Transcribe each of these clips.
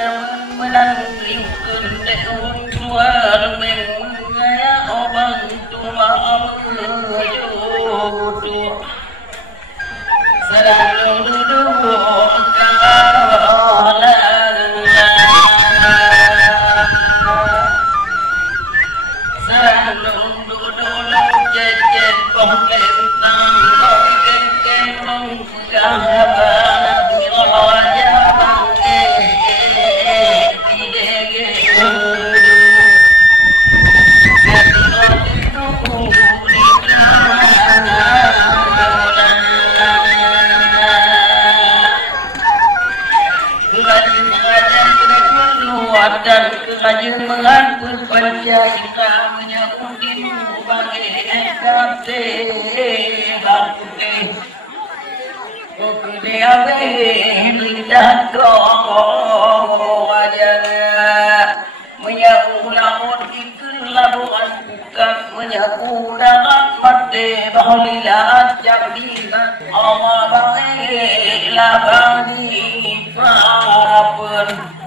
zaman menangringkeun teh suar mengaya obang tumaam jodoh sareng duduk dan kekajun mengatur penjaga menyakudin bagi kate bakte okde abe lidah ko wajah menyakulamun ikun labuan bukan menyakulakan pate bahlilat jadikan Allah baik labani prapen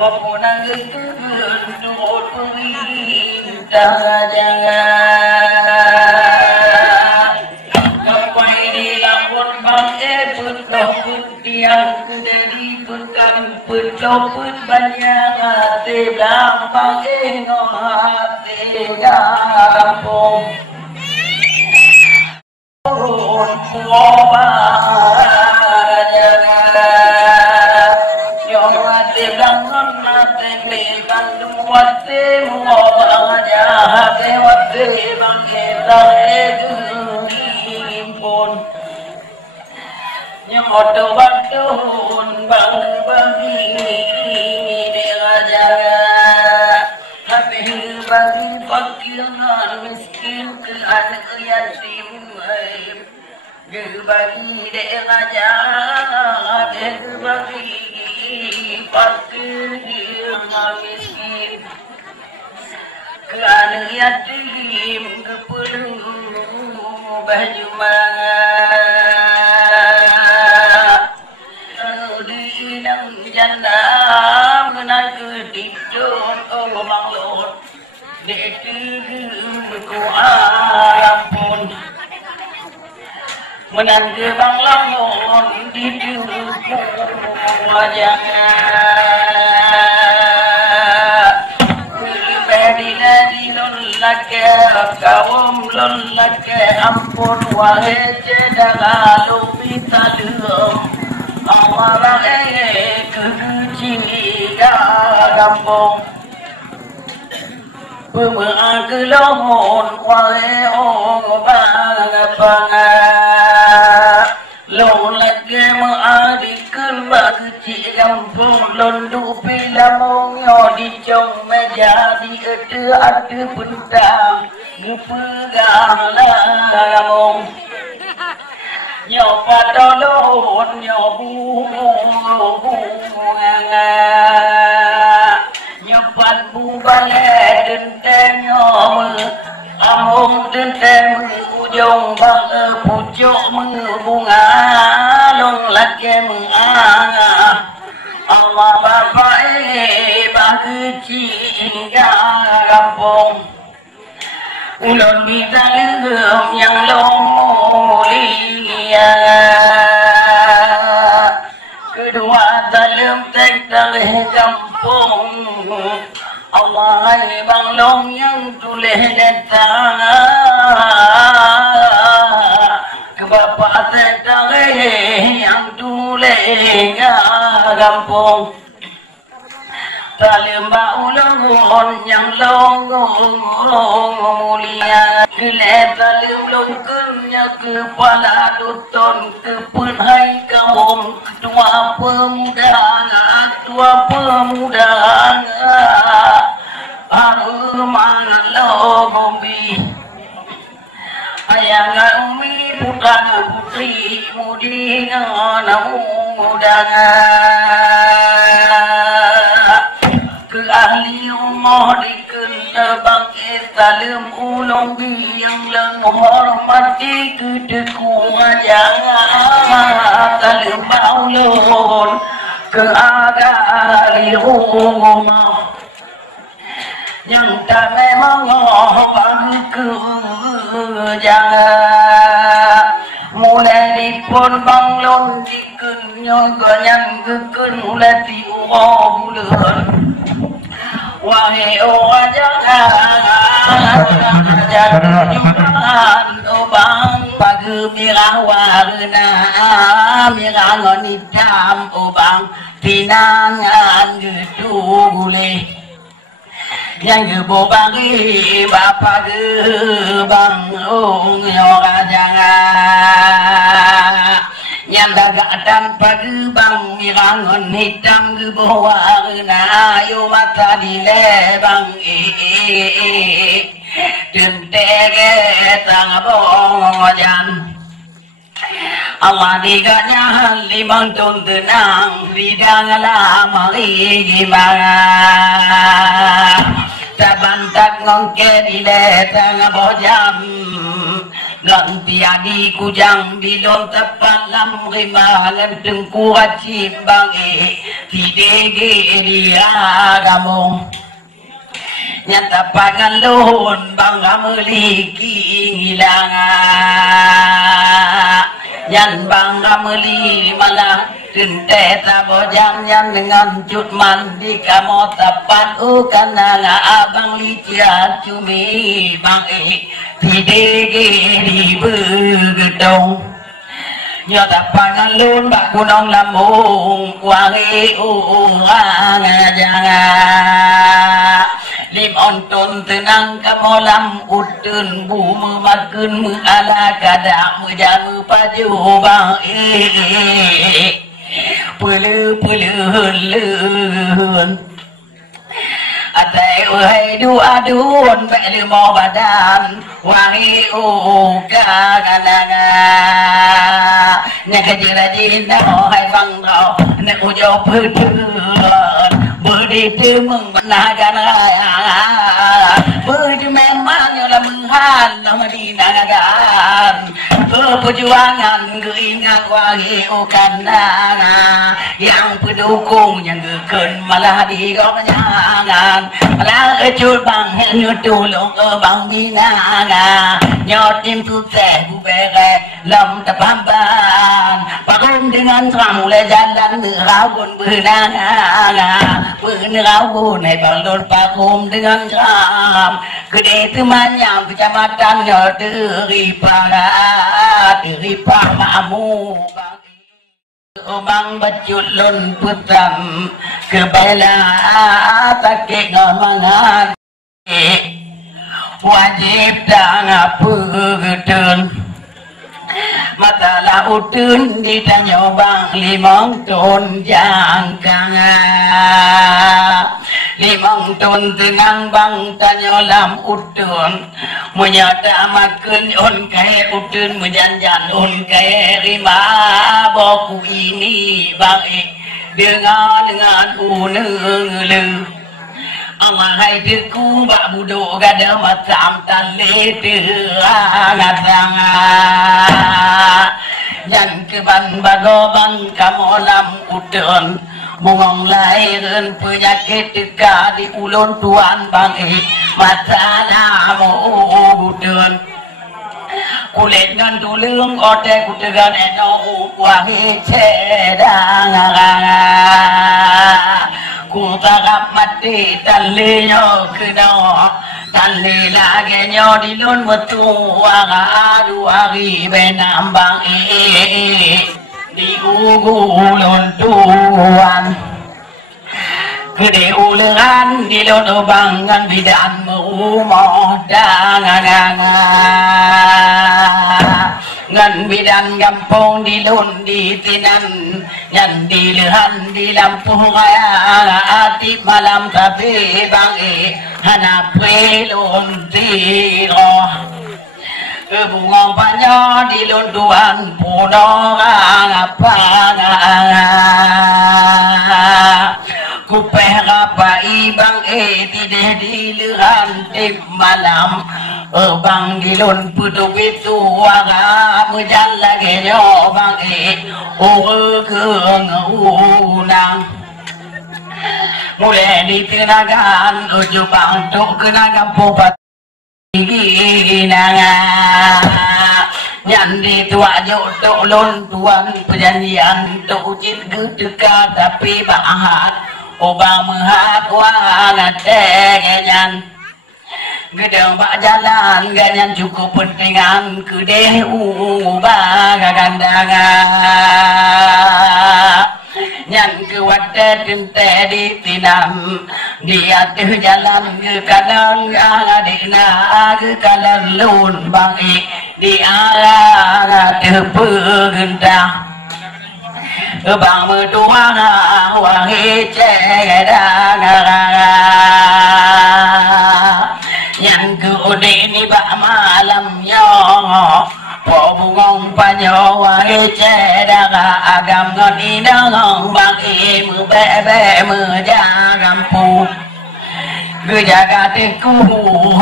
Mapunang itu duduk perintah jangan sampai di lampun bangke pun tiang dari pekan pun banyak hati belambang hati kampung turun puabah jangan wate muaja hate wate bangita impun nyoto batun bang bagi deraja hati bagi fakiran miskin ke anak yatim bagi deraja bagi fakir miskin ke anak yatim ke penuh baju di inang janda menang kedidun Allah manglot detik ampun menang ke bang langon di diriku wajahnya kaum lelaki ampun wahai cedera lupita dum awal keciga kampung pemanggelohon wahai obang long lagi mengadikkan kecil kampung londu pilamong yo di jong meja di ada bentang ngepegang lamong yo patolon yo bunga yo pat bubale denteng yo among denteng ujung bang pucuk bunga long lagi mengang Allah bapak bagi cinta kampung ulun bisa lem yang long mulia kedua dalam tekdalih kampung Allah bang long yang tulis datang ke bapak tekdalih yang tulis kampung Talimba ulun yang long mulia Kile talim longkenya kepala duton kepenhai kaum tua pemuda Arumang lombi Ayang umi putra putri mudingan mudangan ke ahli umah dikendabang talim ulung biang leng hormati kedeku jangan talim baulun keagali rumah yang tak memang bagi jangan mulai dipun banglon dikun nyogonyan gekun mulai tiuwa bulan wahai orang jangan obang pagi mirah warna mirah ngonitam obang pinangan gitu boleh yang gebobagi bapak gebang orang jangan yang dagak tanpa gebang mirangon hitam gebowarna ayo mata dilebang dentege tang bongojan Allah diganya limang ton tenang bidang lama gimana tabantak ngongke diletang bojam ganti adi kujang bilon tepat lam rimangan tengkuat cimbangi tidege dia gamong nyata pangan lohon bangga meliki hilangan yan bangga meli malah tente tabojam yang dengan cut mandi kamu tepat karena abang licia cumi bang tidege di begedong nyata pangan lun bak gunung lambung wangi orang jangan limon ton tenang kamu lam utun bumi makan ala kada mujamu paju bang pelu atai wahai aduan beli mau badan wangi kananga nak jirajin hai bang ro nak ujo putun budi timung benagan raya budi memang yola menghan nama dinagagan perjuangan keingat wangi kananga yang pendukung yang geken malah digonyangan malah ecul bang nyutulung bang binanga nyotim tuteh bubere lam tepamban pakum dengan terang mulai jalan nerabun benanga benerabun hai balon pakum dengan terang gede temannya kecamatan dari pamamu Obang bacut lon putam kebela take ngamangan wajib dah ngapudun matalah utun ditanya bang limang ton jangkang limang ton tenang bang tanya lam utun menyata makan on kaya utun menjanjan on kaya rima boku ini bang dengan uneng Allah hai deku bak budok gada macam tali terang yang keban bagobang kamu lam udon mungong lahiran penyakit teka di ulun tuan bang masalah mau udon kulit ngan tulung otek kutegan eno wahi cedang ku takap mati talinya kena tali lagi nyo di lun betu adu hari benambang di ulun tuan gede ulengan di lun bangan bidan rumah dangan ngan bidan gampong di lun di tinan ngan di lehan di lampu raya ati malam tapi bang hanap lun tiro bunga banyak di lun tuan punong apa kupeh apa ibang tidak di lehan tip malam bang di lun putu itu waga mujal lagi nyo bang unang mulai ditinagan uju bantu kenaga popat nyandi tua jodoh lon tuan perjanjian tucit gedeka tapi bahat obang mehat wangan tengan gedang bak jalan ganyan cukup pentingan kedeh ubah gandangan nyan ke wadah tente di tinam dia tuh jalan ke kanan adikna ke kanan lun bangi di arah terpegentah bang medua wangi cedang yang ke ode ni bak malamnya Pobungong panyawa cedang agam ngoni nang bagi bebe menjaga pu gejaga teku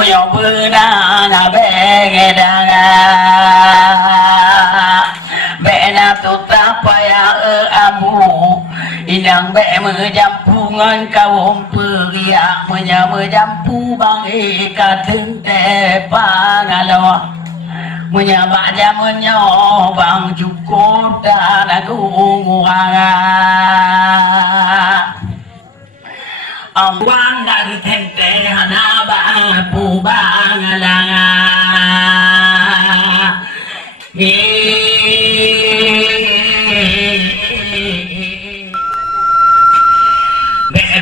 yo benang begedang bena tuta paya abu inang be menjampungan kaum peria menyampu bagi kateng te pangalo menyabak jamannya bang cukup dan aku amwan dari tente hana bang pubang alanga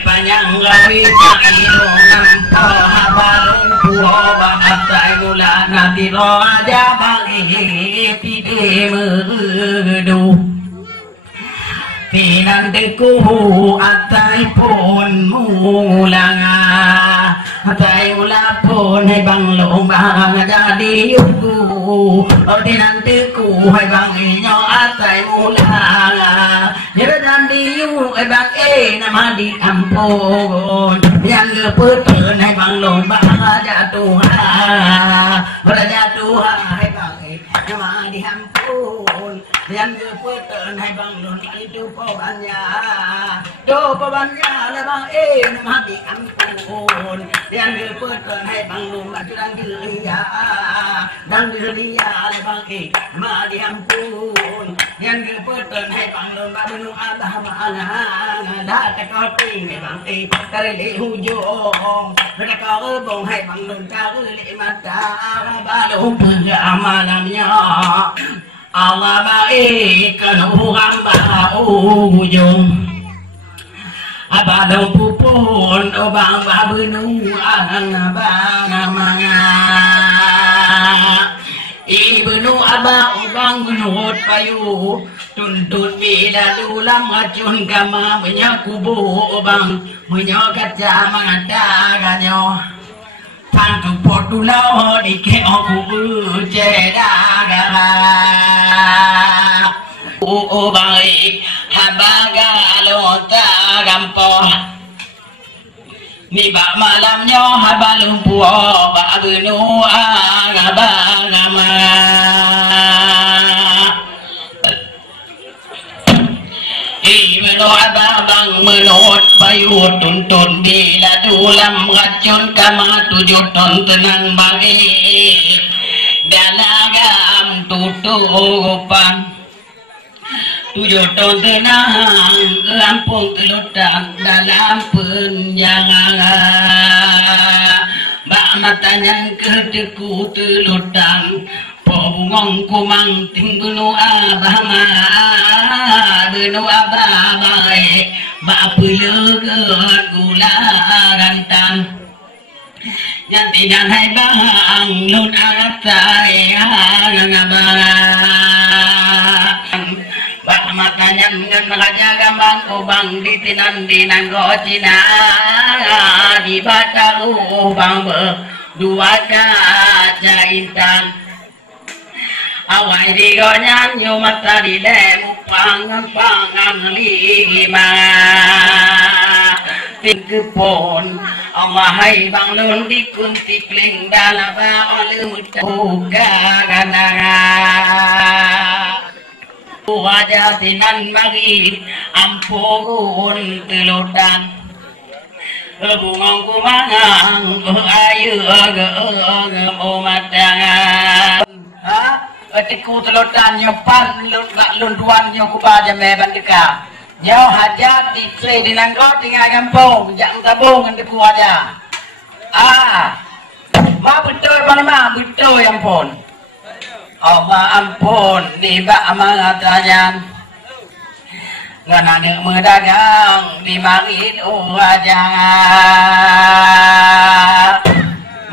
panjang gawi ilongan pahabalung puoba atai mula nanti lo aja bagi pide medu tinan deku atai pun mulanga atai mula pun hai bang lomba jadi yuku tinan deku hai bang inyo atai mulanga jadi yu hai bang nama di ampun yang lepetan hai bang lomba jatuh berjatuh hai bang nama di ampun yang lepetan hai bang lomba itu pobanya do pobanya le bang nama di ampun yang lepetan hai bang lomba dan gelia le bang nama di ampun yang lepetan hai bang lomba benuh Allah dah tekor ting bang kali le hujung tekor bong hai bang lon kali le mata balu amalannya Allah baik kan orang hujung abang pupun obang babenu abang manga ibnu abang obang gunut payu tuntun bila dulam ngacun kama menyakubu obang menyokaca mengadaganyo pantu potulau dike aku cedagara baik habaga alota gampo ni bak malamnya habalung puo bak benu agabagama Ibnu abang menut bayu tuntun bila tulam racun kama 7 ton tenang bagi dalagam tutupan 7 ton tenang lampung kelutan dalam penjangan bak matanya kedeku telutan Pobungong kumang tinggunu abama benu abamai bapulegan gula rantan nyantinan hai bang lun atai ngabara bak matanya ngan raja gambang obang ditinan dinan gocina di bataru bang dua kaca intan awai digonya nyumat tadi lemu pangan lima tingkepon Allah hai bang lun dikunti kling dalaba oleh muka gandanga wajah sinan magi ampun teludan bungang kumangang ayu umadangan tiku teludan nyopan lunduan nyokuba jame bandika nyau hajat di tre di nangkot tinggal kampung jang tabung tiku aja ma betul mana betul yang pun Allah ampun niba amangatanya nganane medagang di marin wajah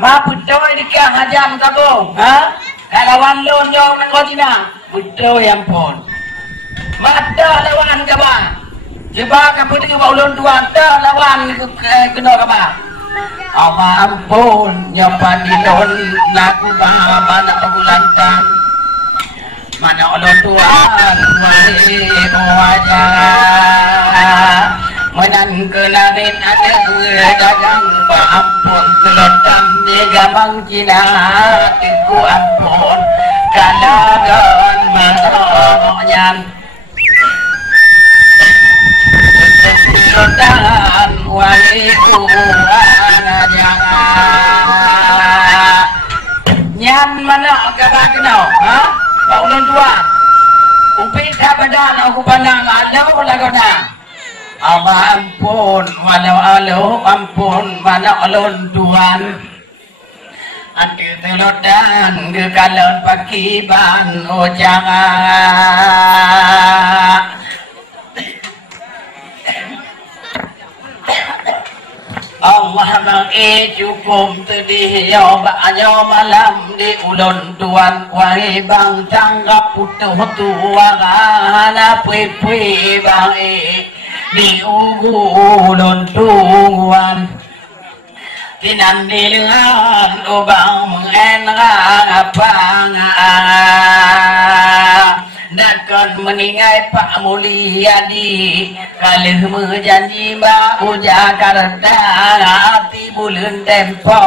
ma betul di kang hajam tabung lawan lon jong nang kotina betul yang pun mata lawan kaba jeba kamu dengan ulun dua ta lawan kena kaba Allah ampun nyopan dilon laku mana bulan tan mana ulun dua wali wajah menan kenalin ada dagang ampun selodam di gamang Cina tiku ampun kalagan manonyan selodam wali wajah nyan mana agak kenal Pak ulun tua upit badan aku pandang alau lagona Allah ampun walau alau ampun mana ulun tuan ante telodan ke kalon pakiban jangan Allah cukup tadi banyak malam di ulun tuan wari bang tanggap putuh tua kana pui bang di ulun tuan tinan dilengan ubang mengenang abang Nakon meningai Pak Mulyadi kalih menjanji mbak Jakarta hati bulan tempo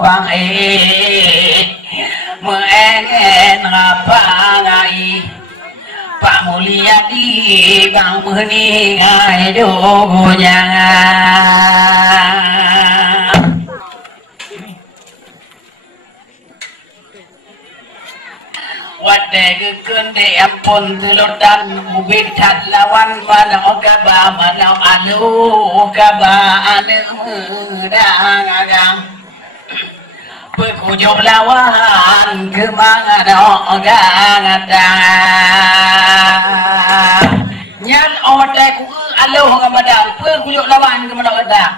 bang mengen ngapangai Pak Mulyadi bang meningai dogonya wadai kekende ampun teludan ubit cat lawan mana kaba mana alu kaba ane mudang agang pekujuk lawan kemana agang adang nyan wadai ku alu kemadang pekujuk lawan kemana adang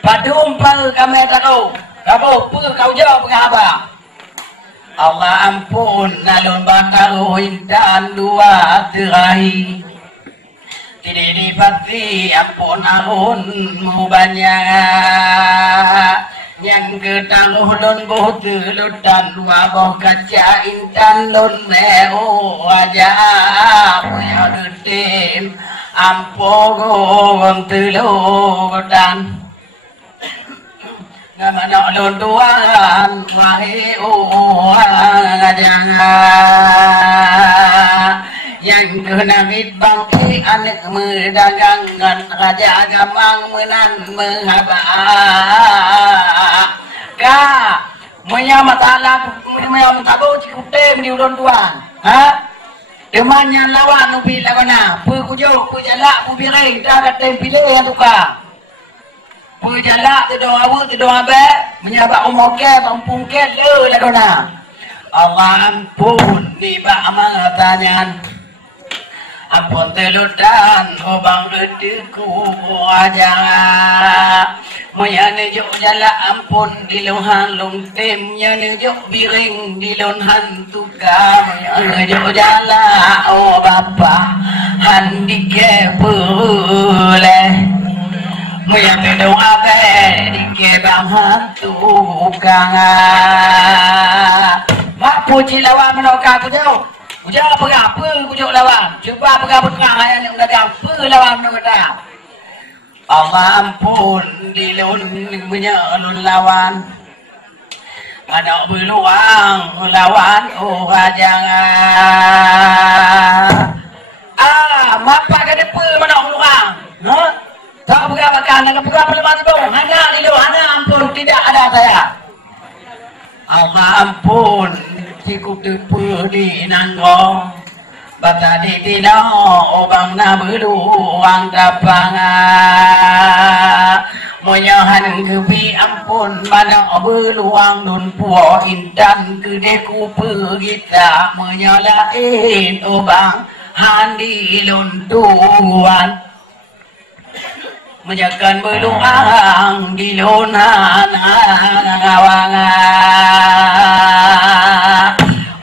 padum pel kami tahu kabo kau jawab apa Allah ampun nalun bakal intan dua terahi tidak dipati ampun ahun mu banyak yang ketangguh lun boh teludan dua boh kaca intan lun meo wajah ya getim ampun teludan Namanya ulun tuan wahai jangan yang kenamit bangki anak merdagangan raja gamang menan mengaba ka menyama talak menyama tabu cikutem di ulun tuan temannya lawan ubi lagana pukujo pujalak pubiring dah katem pilih yang tukar Pujalak tu doa awu tu doa be menyabak umoke pampungke le ladona Allah ampun di bak mangatanyan ampun teludan obang dedeku aja Maya nejuk jala ampun di luhan lung timnya nejuk biring di luhan tuka Maya nejuk jala oh bapa handike boleh Maya doa be dike bang tukang mak puji lawan menoka ku jauh Ujar apa pujuk lawan coba apa ayat yang udah apa lawan menoka Allah ampun di lun menyalun lawan ada beluang lawan jangan ampun cukup dipudi nanggo bata di tino obang na beruang tapanga moyahan gebi ampun mana beruang nun puo intan gede ku pegita menyalain obang handi luntuan menjakan beruang di lunan awanga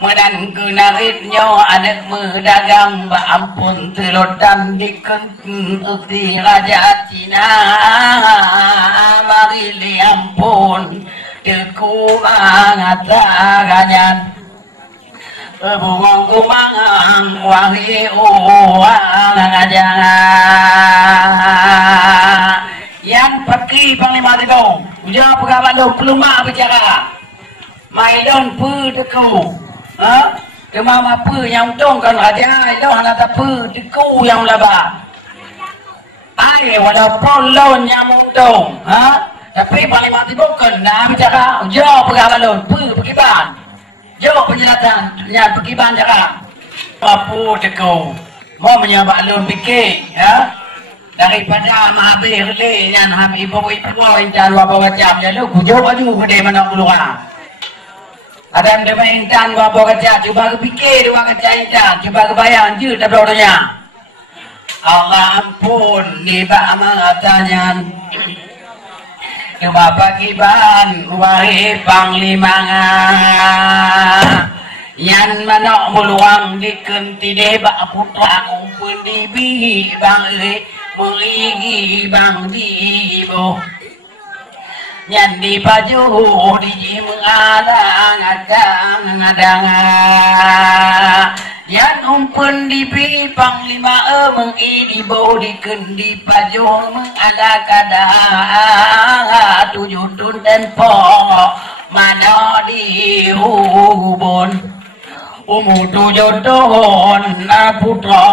medan kenaritnya anak medagang ba ampun telodan dikentut di raja Cina marili ampun teku mangataganyan bungong kumangang wahi uang ngajangan yang pergi panglima tidong ujar pegawan lo peluma bicara maidon pu teku kemama pu yang tong kan raja itu hana pu teku yang laba ai walaupun lon yang tong tapi panglima tidong kena bicara ujar pegawan lo pu pergiban jawab penjelasan yang pergiban cara apa teku mau menyabak lon fikir daripada mahabir le yang habis ibu-ibu intan wabah wajam ya lu jawab aju gede mana ulungan ada yang depan intan wabah wajam cuba kepikir dua kerja intan cuba kebayang je tak berdoanya Allah ampun ni bak amangatanya cuma pagiban wahi panglima yan manok muluang dikenti deba putra kumpul di bihi bang mengingi bang dibo yan di baju di mengadang adang yan umpun di bihi panglima mengi dibo dikendi baju mengadang kadang tujuh tun tempo mana di hubun tujuh tahun putra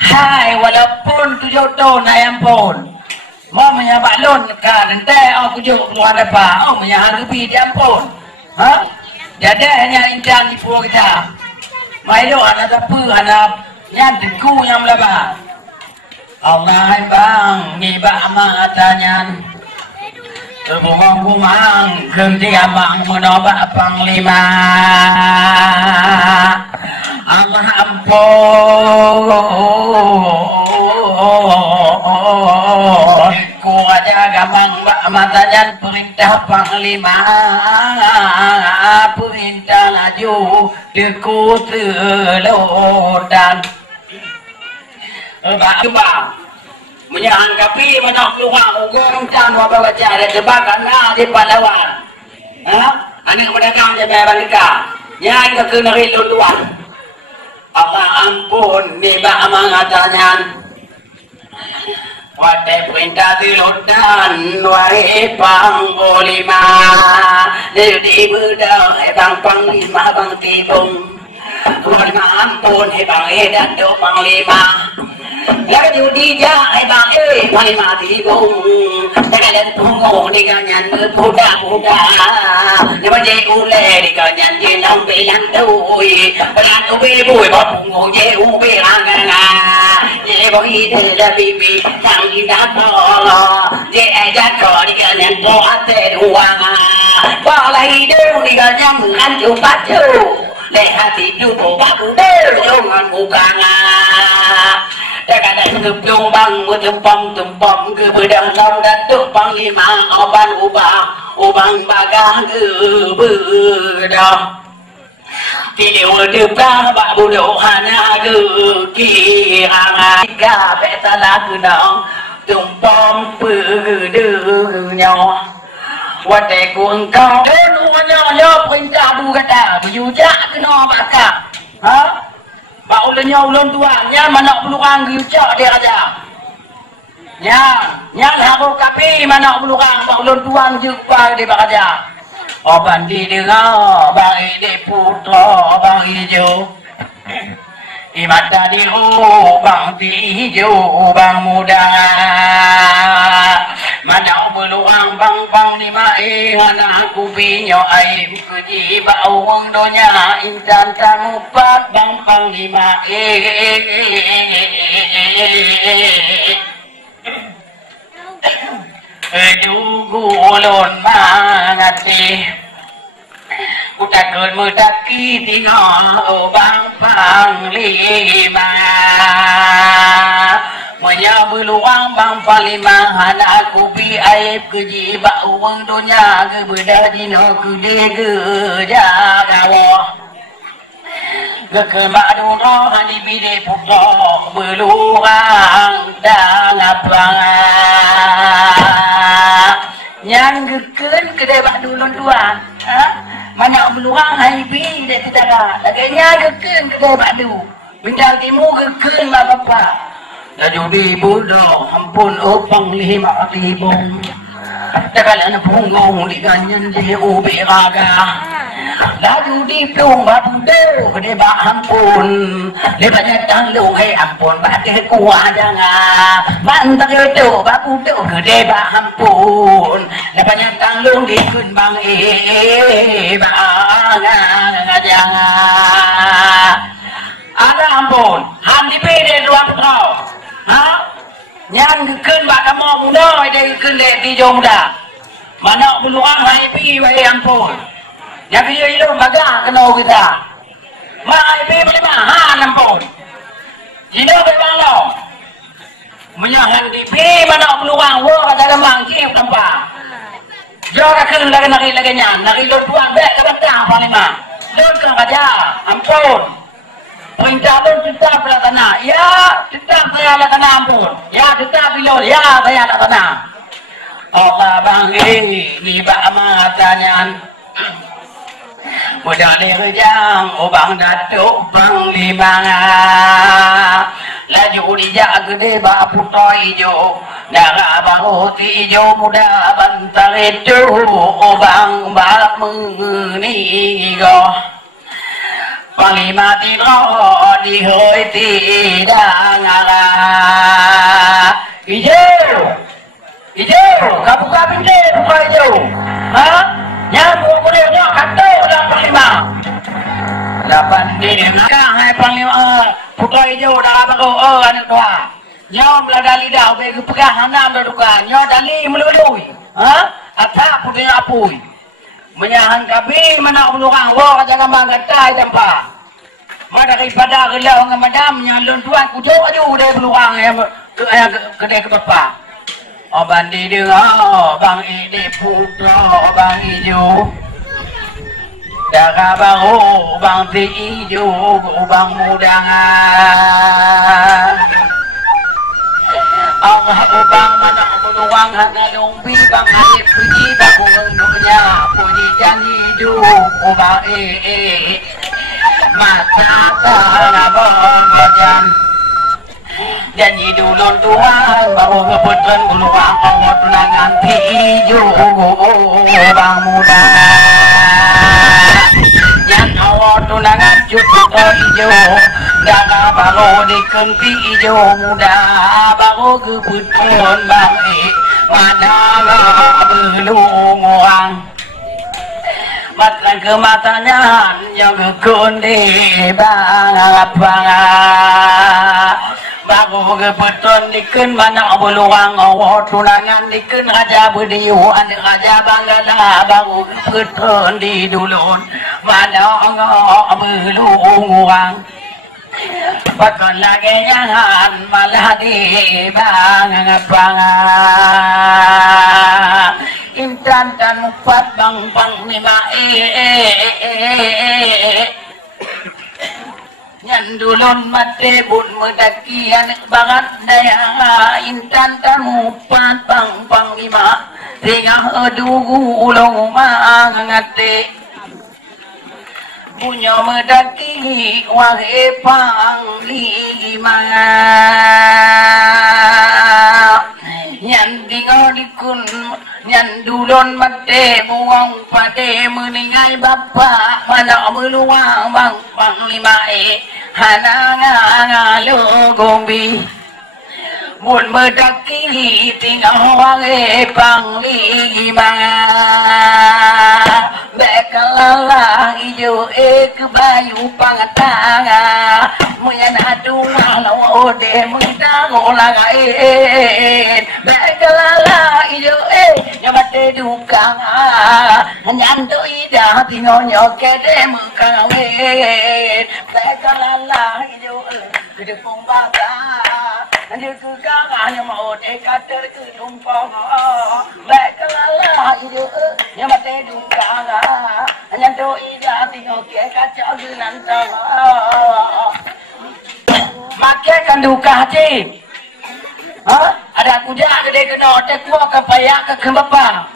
hai walaupun tujuh tahun ayam pun mau menyabak lon kan nanti aku juga keluar apa menyaharupi dia pun jadi hanya intan di pulau kita mailo anak apa anak yang teku yang melabah Allah bang ngibak matanya Terbungong-bungong Kerti abang menobak panglima Allah ampun ku aja gamang matanya perintah panglima perintah laju deku telodan bang menyangkapi menak luang ugong can wabah baca ada tebakan di Palawan anak pedagang jabatan mereka yang kekenari lunduan Allah ampun niba amangatanya wate perintah tiludan wahi panglima di bedang bang panglima bang tibung panglima ampun bang edan do panglima lagi judi jah bang panglima tibung kalian tunggu di kanyan muda-muda nama je ule di kanyan jenang belang tui belang tui bui tunggu je ube anganga je boi de bibi sang indah polo je aja ko di kanyan poate ruanga balai de di kanyan anju baju le hati jubo baku de jangan bukanga Dekat tumpang tumpang ke bedang long datuk panglima oban ubang bagah ke bedang video depan bak budo hana ke kirang tiga petala ke dong tumpang pedenya wate ku engkau nyo perintah bu kata bujak kena bakar Pak ulun tuannya mana peluang giucak dia aja. Nya haru kapi mana peluang pak ulun tuan juga dia aja. Oban di dengar bagi de putra bagi hijau. Imata di bang hijau bang muda. Manau beluang bang panglima hana aku binyo aim kuji bawang donya intan tamupat bang panglima jugulon mangati utakun mutaki tingo bang panglima Maya beluang bang panglima hana aku bi aib keji bawang donya gebeda dino kude gejagawo Kekemaduro hani bide puto beluang dan abang Yang geken kede bak dulun tuan Mana beluang hani bide titara Laganya geken kede bak du Bindal timu geken mak bapak Jadi bodoh, ampun opang lima tibong. Takala na punggong di ganyan di ubi raga. Laju di plong batu gede ba ampun. Lebatnya tanglung hey ampun bate kuah janga. Bantak itu baku do gede ba ampun. Lebatnya tanglung di kun bang ba janga. Ada ampun, ham di pede dua kau. Ha? Nyan keun bak kamu muda dia keun dek di jomda. Mana beluang hai pi wae ampun. Ya dia itu baga kena kita. Ma hai pi boleh mah ha ampun. Jino be balo. Menyahan di pi mana beluang wo kata gamang ki tempat. Jo ka keun lagi nyan, nari lo tuan be ka bata paling mah. Don ka aja ampun. Pencabut tetap lah tanah, ya tetap saya lah tanah ampun, ya tetap bilol, ya saya lah tanah. Allah banggi di bak matanya, mudah direjang, obang datuk panglima, laju dijak gede bak puto ijo, darah baru tijo muda bantar itu, obang bak menigo. Panglima tiro di hoi tidak ngalah. Ijo, kamu kaping deh buka ijo. Hah? Nyamuk kuliahnya kata udah panglima. Lapan di belakang hai panglima. Buka ijo dah baru anak tua. Nyom lada lidah bagi pegah hanam dah duka. Nyom dali melului. Hah? Atap putih apui. Menyahan kabi mana ulurang wo kata gamang gatai tempat. Mana daripada gelau dengan madam nyalon tuan kujo aju dari ulurang yang kedai ke bapa. Oh bandi dengar bang ini putra bang ijo. Darah baru bang ti ijo bang mudangan. Allah ubang mana beluang hana lumpi bang aib puji bang unduknya puji janji hidup ubang mata tanah bajan janji dulun Tuhan baru kebetulan beluang Allah tunangan hijau bang muda yang Allah tunangan cukup hijau darah baru dikenti hijau muda baru kebetulan bang mana belum orang matang ke matanya yang kekunde bang abang baru kebetulan dikun mana beluang awak tunangan dikun raja beriu anak raja banggala baru kebetulan di dulun mana belum orang bakal lagi jangan malah di bang abang intan dan empat bang panglima Nyan dulun mate bun medaki anak barat daya intan dan empat bang panglima tengah dugu ulung mangate punya medaki wahai panglima nyan tinggal dikun nyan dulun mate buang pade meningai bapa mana meluang bang panglima hana ngalu gombi mun medaki tinggal wangi panglima bekalalah ijo kebayu pangatanga muyan adua lawode mengtangolang ain bekalalah ijo nyamate dukang nyanto ida tingonyo kede mukawin bekalalah ijo gede pumbaga dia kegangannya mau dekater ke tumpang bekalalah hidup yang mati dukang hanya doi dah tinggal ke kacau nantang makai kan duka hati ada kuda gede kena tekwa kepayak ke kembapa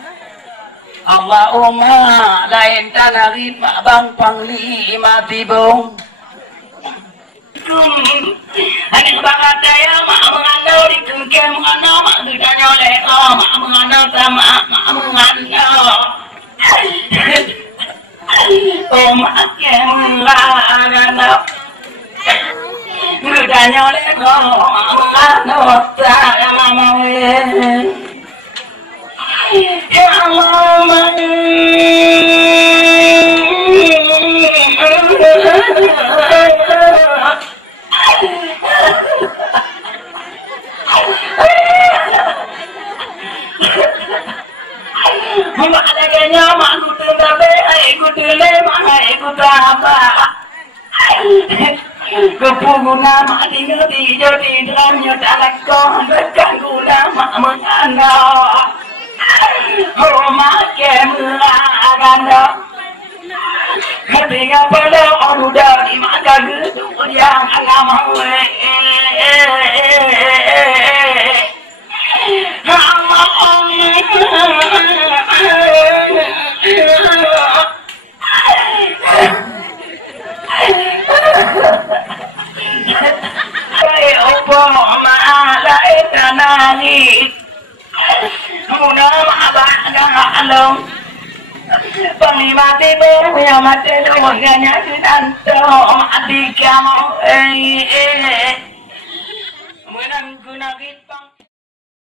Allahumma lain tanarin bang panglima tibung Ani bakat daya mak mengandau di kengke mengandau mak ditanya leko mak mengandau sama mak mengandau oh mak yang mengandau ditanya leko mak mengandau saya mau ya Allah Maknanya mak kudu nabe, kudu lemah, kudu apa? Kepunguna mak tinggi jadi drumnya dalam kau berkan guna mak menganak. Oh mak kemana? Ketika pada orang dari mata gitu yang agama Panglima tiba yang mati lu maganya sinanto mati kamu